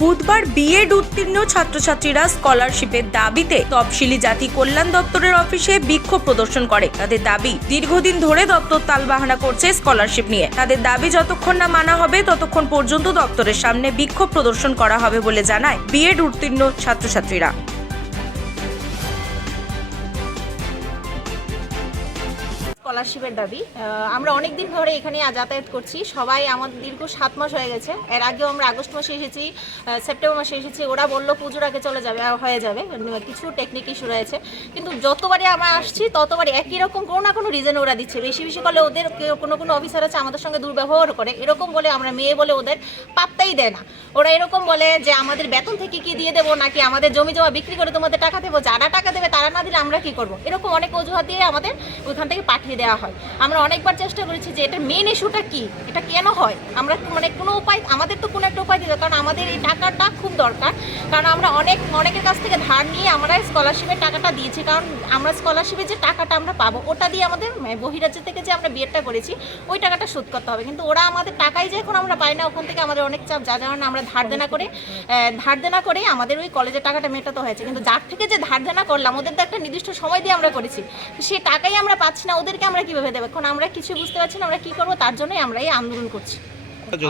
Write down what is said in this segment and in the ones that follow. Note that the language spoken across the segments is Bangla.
বুধবার বিএড উত্তীর্ণ ছাত্রছাত্রীরা স্কলারশিপের দাবিতে তফসিলি জাতি কল্যাণ দপ্তরের অফিসে বিক্ষোভ প্রদর্শন করে। তাদের দাবি, দীর্ঘদিন ধরে দপ্তর তালবাহানা করছে স্কলারশিপ নিয়ে। তাদের দাবি, যতক্ষণ না মানা হবে, ততক্ষণ পর্যন্ত দপ্তরের সামনে বিক্ষোভ প্রদর্শন করা হবে বলে জানায় বিএড উত্তীর্ণ ছাত্রছাত্রীরা। স্কলারশিপের দাবি। আমরা অনেক দিন ধরে এখানে যাতায়াত করছি। সবাই আমাদের দীর্ঘ সাত মাস হয়ে গেছে। এর আগেও আমরা আগস্ট মাসে এসেছি সেপ্টেম্বর মাসে এসেছি। ওরা বলল পুজোর আগে চলে যাবে হয়ে যাবে। কিছু টেকনিক ইস্যু রয়েছে। কিন্তু যতবারই আমরা আসছি, ততবারই একই রকম কোনো না কোনো রিজন ওরা দিচ্ছে। বেশি বেশি করলে ওদের কোনো কোনো অফিসার আছে আমাদের সঙ্গে দুর্ব্যবহার করে। এরকম বলে আমরা, মেয়ে বলে ওদের পাত্তাই দেয় না। ওরা এরকম বলে যে, আমাদের বেতন থেকে কি দিয়ে দেবো নাকি আমাদের জমি জমা বিক্রি করে তোমাদের টাকা দেবো? যারা টাকা দেবে তারা না দিলে আমরা কি করব? এরকম অনেক অজুহাত দিয়ে আমাদের ওইখান থেকে পাঠিয়ে দেওয়া হয়। আমরা অনেকবার চেষ্টা করেছি যে এটার মেন ইস্যুটা কি? এটা কেন হয়? আমরা মানে কোনো উপায়, আমাদের তো কোনো একটা উপায় দিতে কারণ আমাদের এই টাকাটা খুব দরকার। কারণ আমরা অনেক, অনেকের কাছ থেকে ধার নিয়ে আমরা স্কলারশিপের টাকাটা দিয়েছি। কারণ আমরা স্কলারশিপের যে টাকাটা আমরা পাবো, ওটা দিয়ে আমাদের মানে বহিরাজ্য থেকে যে আমরা বিয়েটা করেছি, ওই টাকাটা শোধ করতে হবে। কিন্তু ওরা আমাদের টাকাই যে এখন আমরা পাই না, ওখান থেকে আমাদের অনেক চাপ। যা কারণে আমরা ধার দেনা করে ধার দেনা করে আমাদের ওই কলেজের টাকাটা মেটাতে হয়েছে। কিন্তু যার থেকে যে ধার দেনা করলাম, ওদের তো একটা নির্দিষ্ট সময় দিয়ে আমরা করেছি। সেই টাকাই আমরা পাচ্ছি না, ওদেরকে আমরা কীভাবে দেবো? এখন আমরা কিছু বুঝতে পারছি না আমরা কি করব? তার জন্যই আমরা এই আন্দোলন করছি।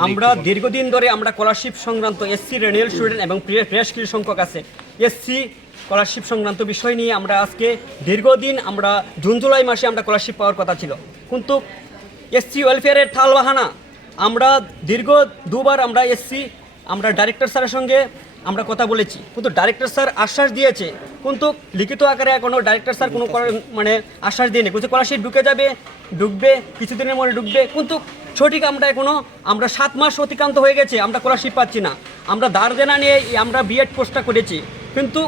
আমরা দীর্ঘদিন ধরে আমরা স্কলারশিপ সংক্রান্ত এসসি রেনিয়াল স্টুডেন্ট এবং প্রেস কিছু সংখ্যক আছে। এসসি স্কলারশিপ সংক্রান্ত বিষয় নিয়ে আমরা আজকে দীর্ঘদিন আমরা জুন জুলাই মাসে আমরা স্কলারশিপ পাওয়ার কথা ছিল। কিন্তু এসসি ওয়েলফেয়ারের ঠালবাহানা আমরা দীর্ঘ দুবার আমরা এসসি আমরা ডাইরেক্টর স্যারের সঙ্গে আমরা কথা বলেছি। কিন্তু ডাইরেক্টর স্যার আশ্বাস দিয়েছে। কিন্তু লিখিত আকারে এখনও ডাইরেক্টর স্যার কোনো মানে আশ্বাস দিয়েনি। কিছু স্কলারশিপ ঢুকে যাবে, ঢুকবে, কিছুদিনের মধ্যে ঢুকবে। কিন্তু সঠিক আমরা এখনও আমরা সাত মাস অতিক্রান্ত হয়ে গেছে। আমরা স্কলারশিপ পাচ্ছি না। আমরা দাঁড় দেনা নিয়ে আমরা বিএড কোর্সটা করেছি। কিন্তু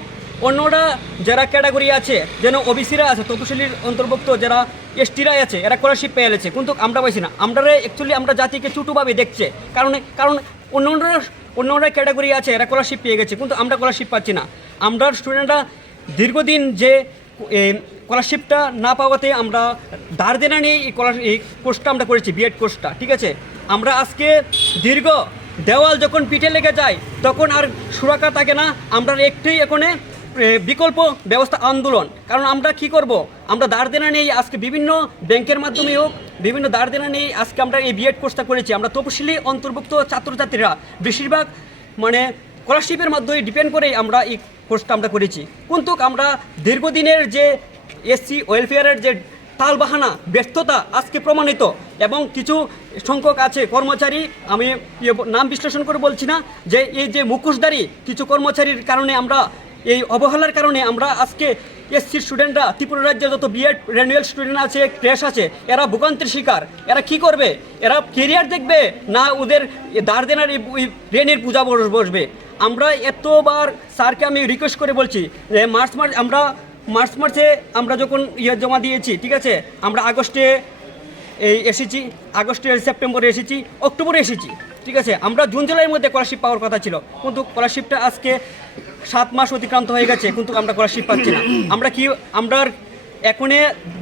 অন্যরা যারা ক্যাটাগরি আছে, যেন ওবিসিরা আছে তপশিলির অন্তর্ভুক্ত যারা এসটিরা আছে, এরা স্কলারশিপ পেয়ে গেছে। কিন্তু আমরা পাইছি না। আমরা অ্যাকচুয়ালি আমরা জাতিকে চুটুভাবে দেখছে। কারণ কারণ অন্যরা অন্য ক্যাটাগরি আছে, এরা স্কলারশিপ পেয়ে গেছে, কিন্তু আমরা স্কলারশিপ পাচ্ছি না। আমরা স্টুডেন্টরা দীর্ঘদিন যে স্কলারশিপটা না পাওয়াতে আমরা দাঁড় দেনা নিয়ে এই স্কলার এই কোর্সটা আমরা করেছি বিএড কোর্সটা ঠিক আছে? আমরা আজকে দীর্ঘ দেওয়াল যখন পিঠে লেগে যায়, তখন আর সুরাকা থাকে না, আমরা একটি এখানে বিকল্প ব্যবস্থা আন্দোলন। কারণ আমরা কি করব? আমরা দাঁড় দেনা নিয়ে আজকে বিভিন্ন ব্যাংকের মাধ্যমে হোক, বিভিন্ন দাঁড় দেনা নিয়ে আজকে আমরা এই বিএড কোর্সটা করেছি। আমরা তপশিলি অন্তর্ভুক্ত ছাত্রছাত্রীরা বেশিরভাগ মানে স্কলারশিপের মাধ্যমে ডিপেন্ড করেই আমরা এই কোর্সটা আমরা করেছি। কিন্তু আমরা দীর্ঘদিনের যে এসসি ওয়েলফেয়ারের যে তালবাহানা ব্যস্ততা আজকে প্রমাণিত এবং কিছু সংখ্যক আছে কর্মচারী, আমি ইয়ে নাম বিশ্লেষণ করে বলছি না, যে এই যে মুখোশধারী কিছু কর্মচারীর কারণে আমরা এই অবহেলার কারণে আমরা আজকে এসসির স্টুডেন্টরা ত্রিপুরা রাজ্যের যত বিএড রেনুয়াল স্টুডেন্ট আছে ক্রেশ আছে, এরা ভোগান্তির শিকার। এরা কি করবে? এরা কেরিয়ার দেখবে না ওদের দাঁড় এই রেনের পূজা বস- বসবে। আমরা এতবার স্যারকে আমি রিকোয়েস্ট করে বলছি যে মার্চ মার্চ আমরা মার্চ মাসে আমরা যখন ইয়ে জমা দিয়েছি, ঠিক আছে? আমরা আগস্টে এই এসেছি আগস্টে সেপ্টেম্বরে এসেছি, অক্টোবরে এসেছি, ঠিক আছে? আমরা জুন জুলাইয়ের মধ্যে স্কলারশিপ পাওয়ার কথা ছিল, কিন্তু স্কলারশিপটা আজকে সাত মাস অতিক্রান্ত হয়ে গেছে, কিন্তু আমরা স্কলারশিপ পাচ্ছি না। আমরা কি, আমরা এখনে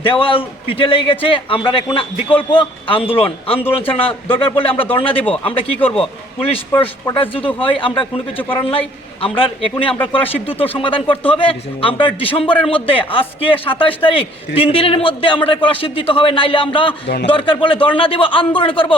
দেওয়াল পিঠে লেগে গেছে আমরা এখন বিকল্প আন্দোলন। আন্দোলন ছাড়া দরকার পড়লে আমরা ধর্ণা দেব। আমরা কি করব? পুলিশ পটাশ যদি হয় আমরা কোনো কিছু করার নাই। আমরা এখনই আমরা স্কলারশিপ দ্রুত সমাধান করতে হবে। আমরা ডিসেম্বরের মধ্যে আজকে সাতাশ তারিখ তিন দিনের মধ্যে আমরা স্কলারশিপ দিতে হবে নাইলে আমরা দরকার পড়লে ধর্ণা দিব আন্দোলন করব।